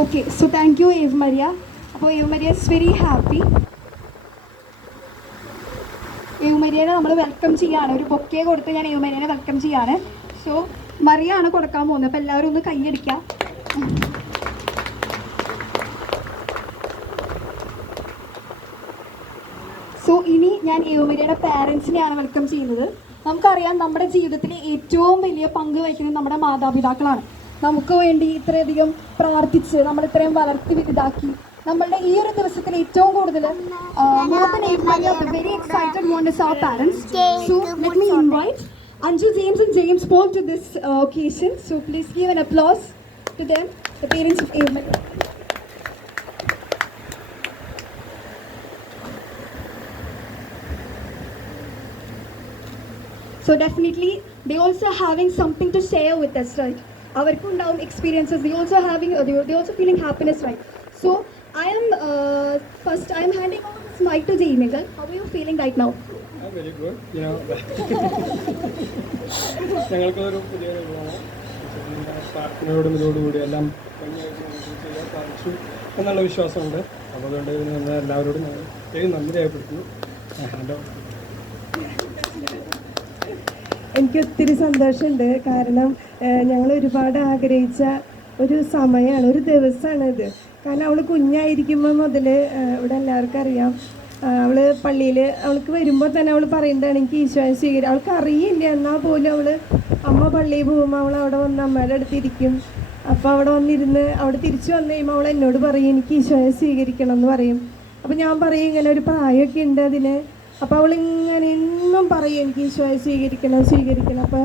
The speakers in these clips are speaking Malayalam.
Okay, so thank you, Eve Maria. അപ്പോൾ Eve Maria is very happy. Eve Mariane നമ്മൾ വെൽക്കം ചെയ്യാണ്. ഒരു ബൊക്കെ കൊടുത്ത് ഞാൻ Eve Mariane വെൽക്കം ചെയ്യാണ്. സോ മറിയാണ് കൊടുക്കാൻ പോകുന്നത്. അപ്പോൾ എല്ലാവരും ഒന്ന് കൈയടിക്കുക. സോ ഇനി ഞാൻ Eve Mariane പാരൻസിനെയാണ് വെൽക്കം ചെയ്യുന്നത്. നമുക്കറിയാം നമ്മുടെ ജീവിതത്തിൽ ഏറ്റവും വലിയ പങ്ക് വഹിക്കുന്നത് നമ്മുടെ മാതാപിതാക്കളാണ്. നമുക്ക് വേണ്ടി ഇത്രയധികം പ്രാർത്ഥിച്ച് നമ്മൾ ഇത്രയും വളർത്തി വലുതാക്കി നമ്മളുടെ ഈ ഒരു ദിവസത്തിൽ ഏറ്റവും കൂടുതൽ very excited one is our parents. So let me invite Anju James and James Paul to this occasion. So please give an applause to them, the parents of Eve Maria. So definitely they also having something to share with us, right? Avarkum down experiences, they also feeling happiness, right? So I am handing over this mic to Jaymegal. How are you feeling right now? I'm very good. ഞങ്ങൾക്കൊരു പുതിയ പാർട്ടിനോടും ഇതോടുകൂടി എല്ലാം ചെയ്യാൻ സാധിച്ചു എന്നുള്ള വിശ്വാസമുണ്ട്. അപ്പോൾ അതുകൊണ്ട് ഇതിന് എല്ലാവരോടും ഞാൻ നന്ദി രേഖപ്പെടുത്തുന്നു. എനിക്ക് ഒത്തിരി സന്തോഷമുണ്ട്. കാരണം ഞങ്ങൾ ഒരുപാട് ആഗ്രഹിച്ച ഒരു സമയമാണ്, ഒരു ദിവസമാണ് ഇത്. കാരണം അവൾ കുഞ്ഞായിരിക്കുമ്പോൾ മുതൽ ഇവിടെ എല്ലാവർക്കും അറിയാം, അവൾ പള്ളിയിൽ അവൾക്ക് വരുമ്പോൾ തന്നെ അവൾ പറയുന്നതാണ് എനിക്ക് ഈശോയെ സ്വീകരിക്കും. അവൾക്ക് അറിയില്ല, എന്നാൽ പോലും അവൾ അമ്മ പള്ളിയിൽ പോകുമ്പോൾ അവൾ അവിടെ വന്ന് അമ്മയുടെ അടുത്തിരിക്കും. അപ്പോൾ അവിടെ വന്നിരുന്ന് അവിടെ തിരിച്ചു വന്നു കഴിയുമ്പോൾ അവൾ എന്നോട് പറയും എനിക്ക് ഈശോയെ സ്വീകരിക്കണം എന്ന് പറയും. അപ്പോൾ ഞാൻ പറയും ഇങ്ങനെ ഒരു പ്രായമൊക്കെ ഉണ്ട് അതിന്. അപ്പോൾ അവളിങ്ങനെ എന്നും പറയും എനിക്ക് ഈശോയെ സ്വീകരിക്കണം. അപ്പോൾ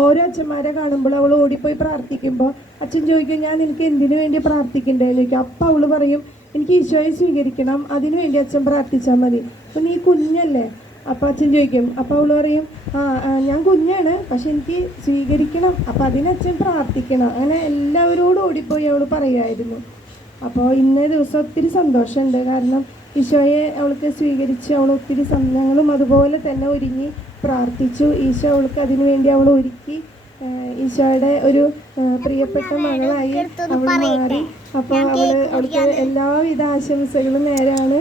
ഓരോ അച്ഛന്മാരെ കാണുമ്പോൾ അവൾ ഓടിപ്പോയി പ്രാർത്ഥിക്കുമ്പോൾ അച്ഛൻ ചോദിക്കും ഞാൻ നിനക്ക് എന്തിനു വേണ്ടി പ്രാർത്ഥിക്കണ്ടേന്ന് ചോദിക്കും. അപ്പോൾ അവൾ പറയും എനിക്ക് ഈശോയെ സ്വീകരിക്കണം, അതിനു വേണ്ടി അച്ഛൻ പ്രാർത്ഥിച്ചാൽ മതി. അപ്പോൾ നീ കുഞ്ഞല്ലേ? അപ്പോൾ അച്ഛൻ ചോദിക്കും. അപ്പോൾ അവൾ പറയും ഞാൻ കുഞ്ഞാണ്, പക്ഷെ എനിക്ക് സ്വീകരിക്കണം, അപ്പോൾ അതിനച്ഛൻ പ്രാർത്ഥിക്കണം. അങ്ങനെ എല്ലാവരോടും ഓടിപ്പോയി അവൾ പറയുമായിരുന്നു. അപ്പോൾ ഇന്നേ ദിവസം ഒത്തിരി സന്തോഷമുണ്ട്. കാരണം ഈശോയെ അവൾക്ക് സ്വീകരിച്ച് അവൾ ഒത്തിരി ഞങ്ങളും അതുപോലെ തന്നെ ഒരുങ്ങി പ്രാർത്ഥിച്ചു. ഈശോ അവൾക്ക് അതിനു വേണ്ടി അവൾ ഒരുക്കി ഈശോയുടെ ഒരു പ്രിയപ്പെട്ട മകളായി അവൾ മാറി. അപ്പോൾ അവൾക്ക് എല്ലാവിധ ആശംസകളും നേരാണ്.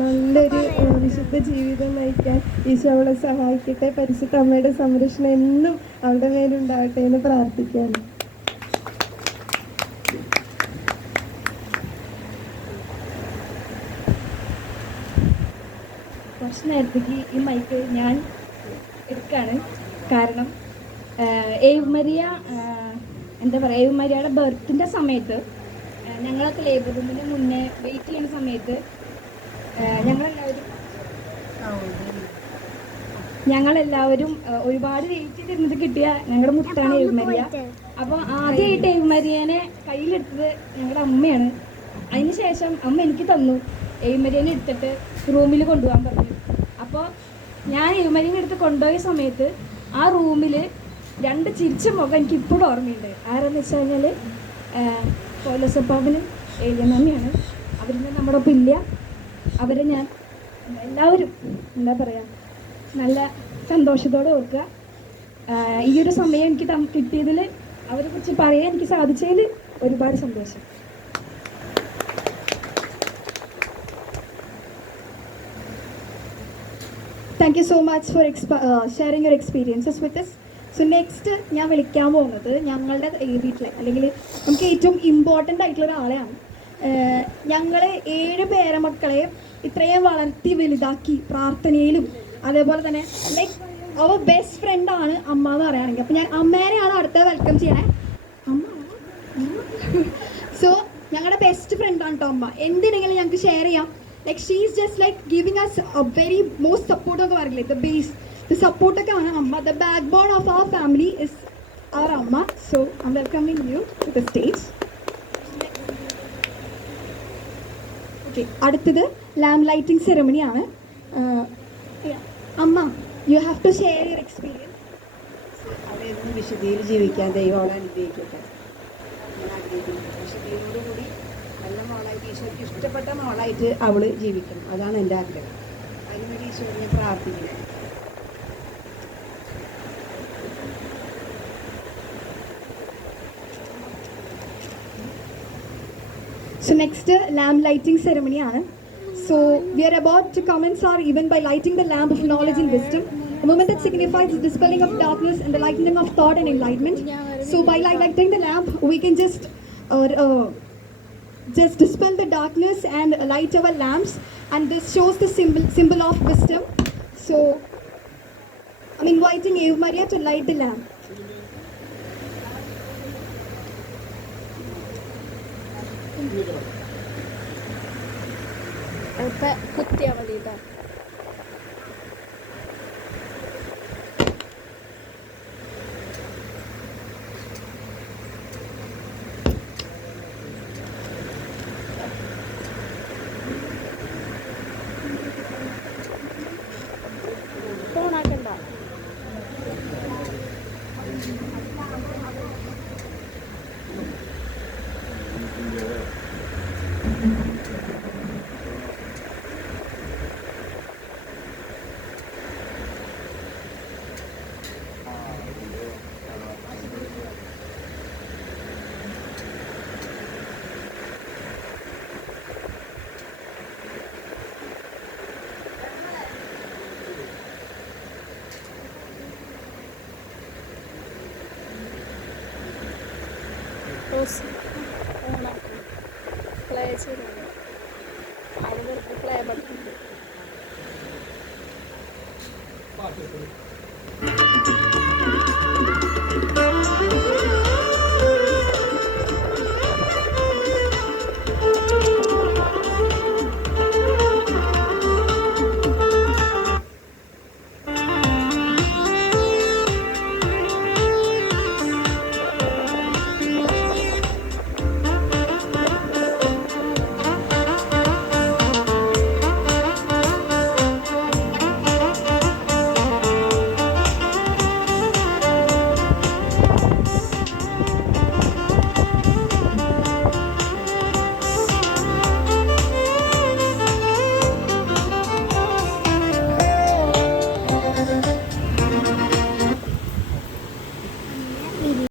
നല്ലൊരു വിശുദ്ധ ജീവിതം നയിക്കാൻ ഈശോ അവളെ സഹായിക്കട്ടെ. പരിശുദ്ധ അമ്മയുടെ സംരക്ഷണം എന്നും അവളുടെ മേലുണ്ടാകട്ടെ എന്ന് പ്രാർത്ഥിക്കാണ്. കുറച്ച് നേരത്തേക്ക് ഈ മൈക്ക് ഞാൻ എടുക്കുകയാണ്. കാരണം ഏവ് മരിയ എന്താ പറയുക, ഏവ് മരിയയുടെ ബർത്തിൻ്റെ സമയത്ത് ഞങ്ങളൊക്കെ ലേബർ റൂമിന് മുന്നേ വെയിറ്റ് ചെയ്യുന്ന സമയത്ത് ഞങ്ങളെല്ലാവരും ഒരുപാട് വെയിറ്റ് ചെയ്തിരുന്നിട്ട് കിട്ടിയ ഞങ്ങളുടെ മുത്താണ് ഏവ് മരിയ. അപ്പോൾ ആദ്യമായിട്ട് ഏവ് മരിയനെ കയ്യിലെടുത്തത് ഞങ്ങളുടെ അമ്മയാണ്. അതിന് ശേഷം അമ്മ എനിക്ക് തന്നു. ഏവ് മരിയനെ എടുത്തിട്ട് റൂമിൽ കൊണ്ടുപോകാൻ പറഞ്ഞു. അപ്പോൾ ഞാൻ ഏവ് മരിയനെ എടുത്ത് കൊണ്ടുപോയ സമയത്ത് ആ റൂമിൽ രണ്ട് ചിരിച്ച മുഖം എനിക്ക് ഇപ്പോഴും ഓർമ്മയുണ്ട്. ആരെന്ന് വെച്ച് കഴിഞ്ഞാൽ പൗലോസപ്പാപ്പനും ഏലിയമ്മയാണ്. അവരിന്ന് നമ്മുടെ ഒപ്പം ഇല്ല. അവരെ ഞാൻ എല്ലാവരും എന്താ പറയുക നല്ല സന്തോഷത്തോടെ ഓർക്കുക. ഈ ഒരു സമയം എനിക്ക് കിട്ടിയതിൽ അവരെ കുറിച്ച് പറയാൻ എനിക്ക് സാധിച്ചതിൽ ഒരുപാട് സന്തോഷം. Thank you so much for sharing your experiences with us. So next ഞാൻ വിളിക്കാൻ പോകുന്നത് ഞങ്ങളുടെ വീട്ടിലെ അല്ലെങ്കിൽ നമുക്ക് ഏറ്റവും ഇമ്പോർട്ടൻ്റ് ആയിട്ടുള്ള ഒരാളെയാണ്. ഞങ്ങളെ 7 പേരമക്കളെ ഇത്രയും വളർത്തി വലുതാക്കി പ്രാർത്ഥനയിലും അതേപോലെ തന്നെ ലൈക്ക് അവർ ബെസ്റ്റ് ഫ്രണ്ടാണ് അമ്മ എന്ന് പറയുകയാണെങ്കിൽ. അപ്പോൾ ഞാൻ അമ്മേനെയാണ് അടുത്ത വെൽക്കം ചെയ്യണേ. അമ്മ സോ ഞങ്ങളുടെ ബെസ്റ്റ് ഫ്രണ്ടാണ് കേട്ടോ അമ്മ. എന്തിനെങ്കിലും ഞങ്ങൾക്ക് ഷെയർ ചെയ്യാം. Like she is just like giving us a very most support of our the base, the support of our amma, the backbone of our family is our amma. So I'm welcoming you to the stage. Okay, അടുത്തത് lamp lighting ceremony ആണ്. അമ്മ, you have to share your experience. അവിടെ വിശുദ്ധിയിൽ ജീവിക്കാൻ ദൈവം അനുഗ്രഹിക്കട്ടെ. വിശുദ്ധിയോടുകൂടി നല്ല മോളായിട്ട് ഈശോയ്ക്ക് ഇഷ്ടപ്പെട്ട മോളായിട്ട് അവൾ ജീവിക്കണം. അതാണ് എൻ്റെ ആഗ്രഹം. അതിനുവേണ്ടി ഈശോയെ പ്രാർത്ഥിക്കണം. So next lamp lighting ceremony ആണ്. So we are about to commence our event by lighting the lamp of knowledge and wisdom, a moment that signifies the dispelling of darkness and the lightening of thought and enlightenment. So by lighting the lamp, we can just dispel the darkness and light our lamps, and this shows the symbol of wisdom. So I'm inviting Eve Maria to light the lamp. ഇപ്പം കുത്തിയാൽ മതി കേട്ടോ. ഫോണാക്കണ്ട. ഓണാക്കും. പ്ലേ ചെയ്തു. അവിടെ പ്ലേ ബട്ടൺ ഉണ്ട്.